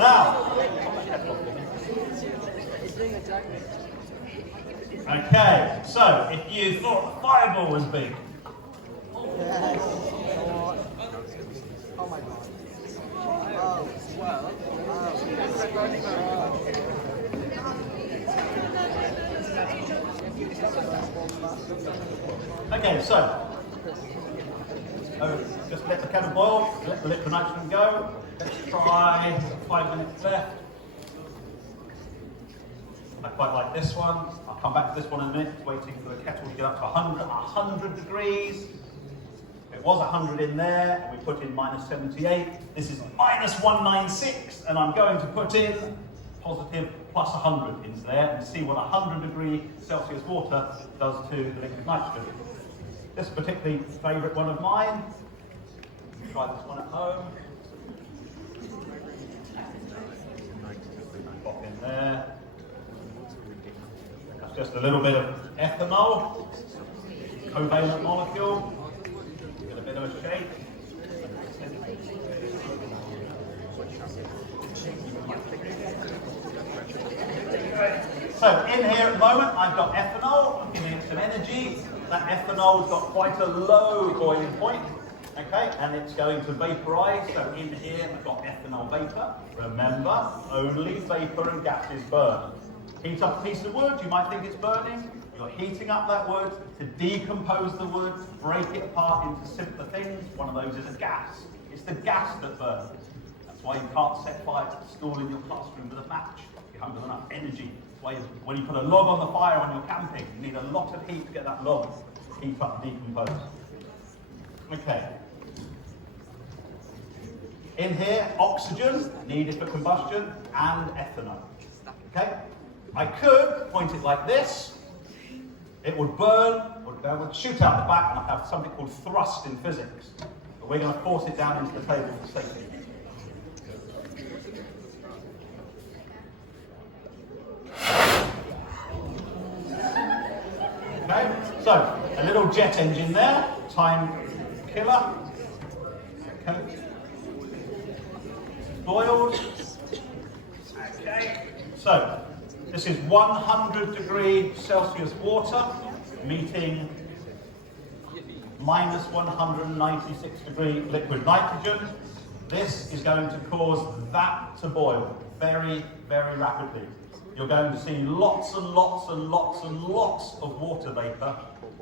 Now, okay, so if you thought the fireball was big, Oh my god. Oh, well. okay, so just let the kettle boil, let the liquid nitrogen go. Let's try 5 minutes left. I quite like this one. I'll come back to this one in a minute, waiting for the kettle to get up to 100 degrees. It was 100 in there, and we put in minus 78. This is minus 196, and I'm going to put in positive plus 100 into there and see what 100°C water does to the liquid nitrogen. This is a particularly favourite one of mine. Try this one at home. Pop in there. That's just a little bit of ethanol, covalent molecule. Give it a bit of a shake. So in here at the moment I've got ethanol, I'm giving it some energy. That ethanol's got quite a low boiling point, okay, and it's going to vaporise. So in here I've got ethanol vapour. Remember, only vapour and gases burn. Heat up a piece of wood, you might think it's burning. You're heating up that wood to decompose the wood, break it apart into simpler things. One of those is a gas. It's the gas that burns. That's why you can't set fire to the school in your classroom with a match. You haven't got enough energy. That's why when you put a log on the fire when you're camping, you need a lot of heat to get that log to heat up and decompose. Okay. In here, oxygen needed for combustion and ethanol. Okay? I could point it like this. It would burn, it would shoot out the back, and I'd have something called thrust in physics. But we're going to force it down into the table for safety. Okay, so a little jet engine there, time killer. Okay. Boiled. Okay, so this is 100°C water meeting minus 196° liquid nitrogen. This is going to cause that to boil very, very rapidly. You're going to see lots and lots and lots and lots of water vapour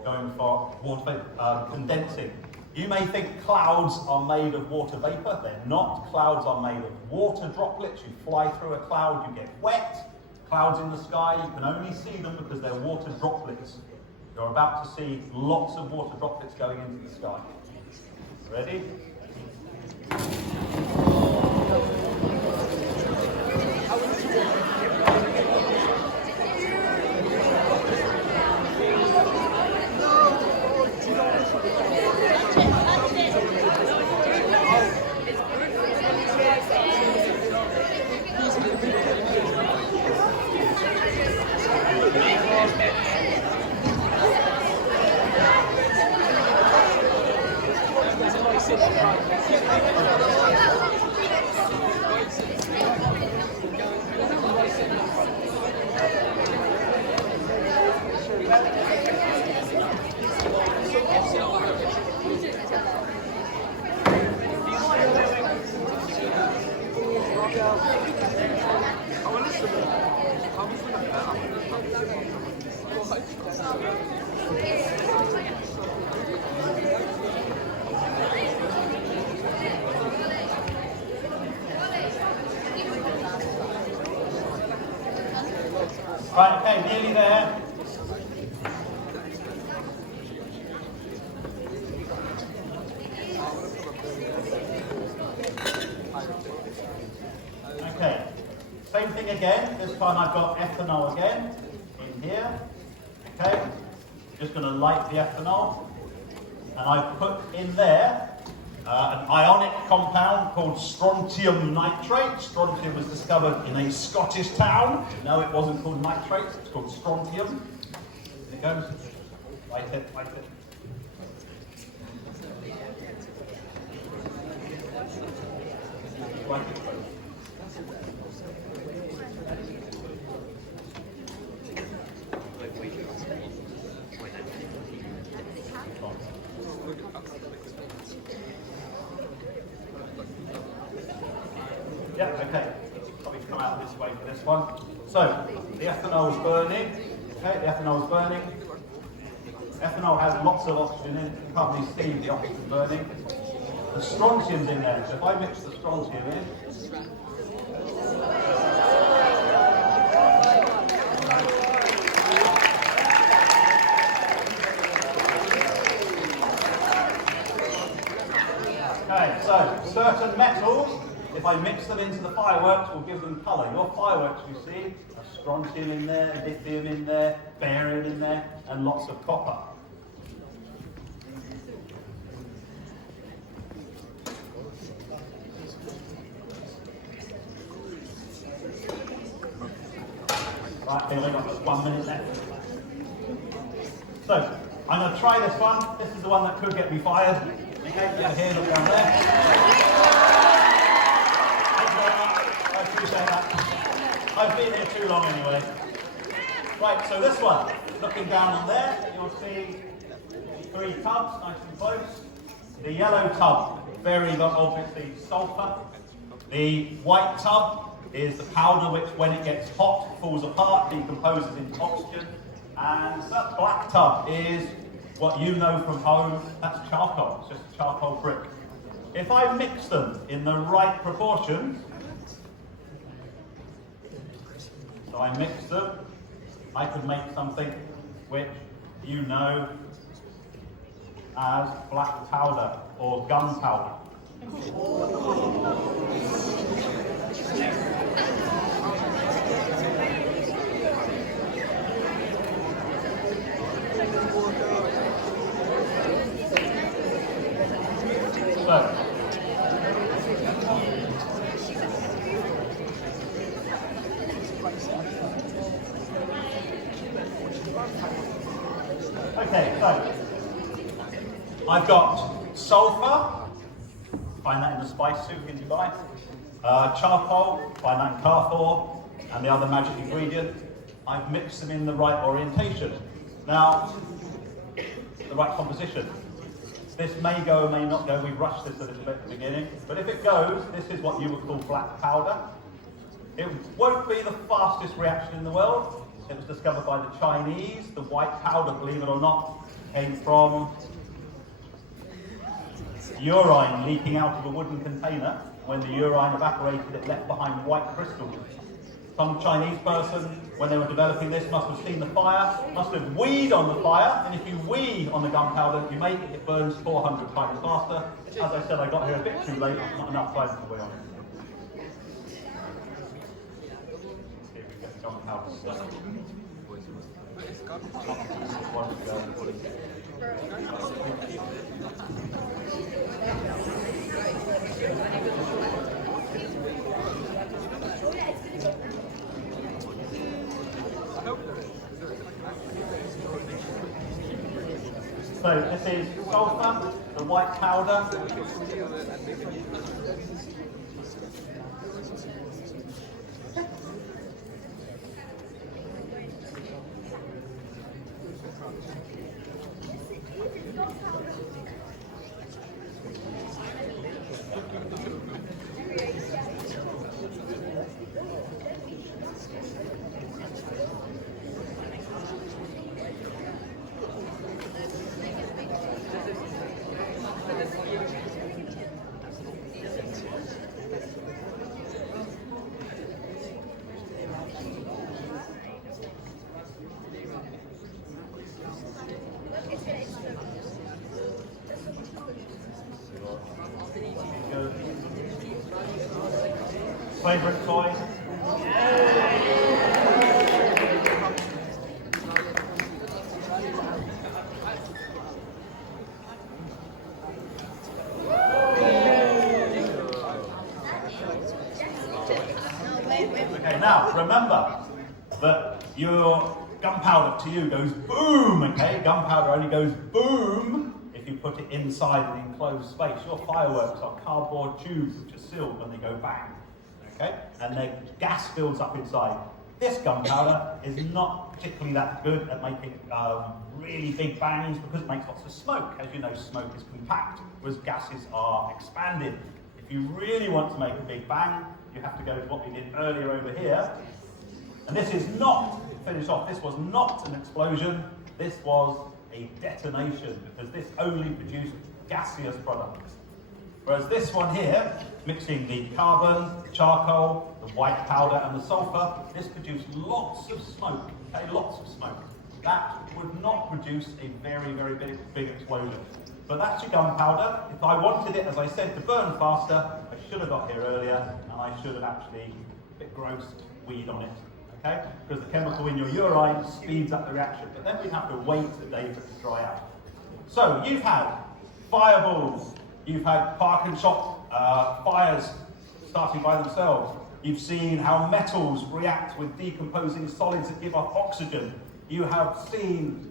going for water condensing. You may think clouds are made of water vapour. They're not. Clouds are made of water droplets. You fly through a cloud, you get wet. Clouds in the sky, you can only see them because they're water droplets. You're about to see lots of water droplets going into the sky. Ready? Right, okay, nearly there. Okay, same thing again. This time I've got ethanol again in here. Okay, just going to light the ethanol, and I've put in there an ionic compound called strontium nitrate. Strontium was discovered in a Scottish town. No, it wasn't called nitrate, it's called strontium. Here it goes. Light it, light it. Light it. Yeah, okay. Probably come out this way for this one. So, the ethanol is burning. Okay, the ethanol is burning. Ethanol has lots of oxygen in it. You can't really see the oxygen burning. The strontium's in there. So if I mix the strontium in, okay, so certain metals, if I mix them into the fireworks, will give them colour. Your fireworks, you see, have strontium in there, lithium in there, barium in there, and lots of copper. Right, here we got just 1 minute left. So, I'm going to try this one. This is the one that could get me fired. Okay, look here, look down there. Thank you very much. I appreciate that. I've been here too long anyway. Right, so this one, looking down on there, you'll see 3 tubs, nice and close. The yellow tub, very obviously sulfur. The white tub is the powder which, when it gets hot, falls apart, decomposes into oxygen. And that black tub is what you know from home, that's charcoal. It's just a charcoal brick. If I mix them in the right proportions, so I mix them, I could make something which you know as black powder or gunpowder. Okay, so I've got sulfur, find that in the spice soup in Dubai, charcoal, find that in Carrefour, and the other magic ingredient. I've mixed them in the right orientation. Now, the right composition. This may go or may not go. We rushed this a little bit at the beginning, but if it goes, this is what you would call black powder. It won't be the fastest reaction in the world. It was discovered by the Chinese. The white powder, believe it or not, came from urine leaking out of a wooden container. When the urine evaporated, it left behind white crystals. Some Chinese person, when they were developing this, must have seen the fire, must have weed on the fire, and if you weed on the gunpowder you make, it burns 400 times faster. As I said, I got here a bit too late, not enough time to weigh on it. Here we get gunpowder stuff. So this is sulfur, the white powder. Favorite toy? Okay, now remember that your gunpowder to you goes boom, okay? Gunpowder only goes boom if you put it inside an enclosed space. Your fireworks are cardboard tubes which are sealed when they go bang. Okay? And the gas builds up inside. This gunpowder is not particularly that good at making really big bangs because it makes lots of smoke. As you know, smoke is compact, whereas gases are expanded. If If you really want to make a big bang, you have to go to what we did earlier over here. And this is not, to finish off, this was not an explosion, this was a detonation, because this only produced gaseous products. Whereas this one here, mixing the carbon, the charcoal, the white powder and the sulfur, this produced lots of smoke, okay, lots of smoke. That would not produce a very, very big explosion. But that's your gunpowder. If I wanted it, as I said, to burn faster, I should have got here earlier, and I should have actually, a bit gross, weed on it, okay? Because the chemical in your urine speeds up the reaction, but then we have to wait a day for it to dry out. So you've had fireballs, you've had park and shop fires starting by themselves. You've seen how metals react with decomposing solids that give off oxygen. You have seen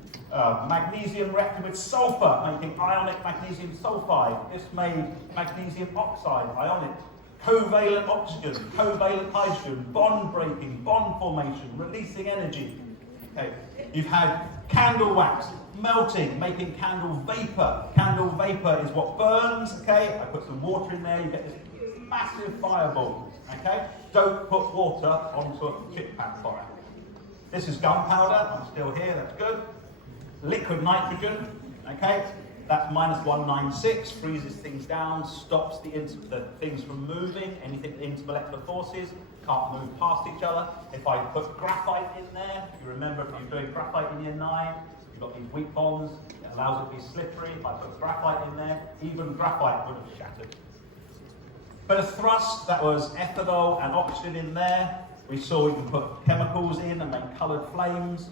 magnesium reacted with sulfur, making ionic magnesium sulfide. This made magnesium oxide, ionic. Covalent oxygen, covalent hydrogen, bond breaking, bond formation, releasing energy. Okay. You've had candle wax melting, making candle vapor. Candle vapor is what burns. Okay, I put some water in there, you get this massive fireball. Okay, don't put water onto a chip pack fire. This is gunpowder. I'm still here. That's good. Liquid nitrogen. Okay, that's -196. Freezes things down, stops the things from moving. Anything intermolecular forces can't move past each other. If I put graphite in there, you remember if you're doing graphite in year 9, you've got these weak bonds. It allows it to be slippery. If I put graphite in there, even graphite would have shattered. Bit of thrust. That was ethanol and oxygen in there. We saw we can put chemicals in and make coloured flames.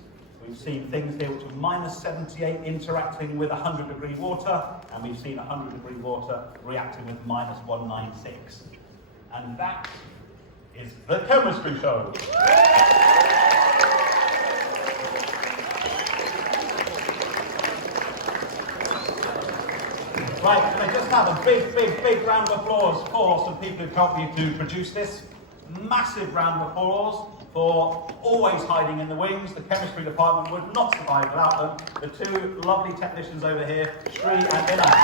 We've seen things here which are -78 interacting with 100-degree water, and we've seen 100-degree water reacting with -196. And that is the chemistry show. Right, can I just have a big round of applause for some people who helped me to produce this? Massive round of applause for always hiding in the wings. The chemistry department would not survive without them. The two lovely technicians over here, Sri and Inan.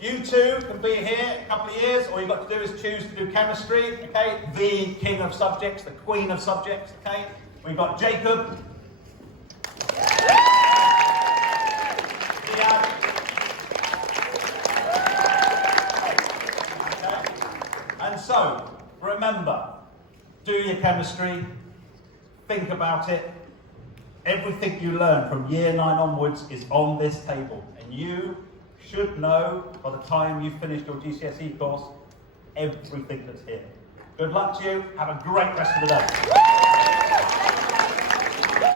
You two can be here a couple of years. All you've got to do is choose to do chemistry, okay? The king of subjects, the queen of subjects, okay? We've got Jacob. So, remember, do your chemistry, think about it. Everything you learn from year 9 onwards is on this table, and you should know by the time you've finished your GCSE course everything that's here. Good luck to you, have a great rest of the day.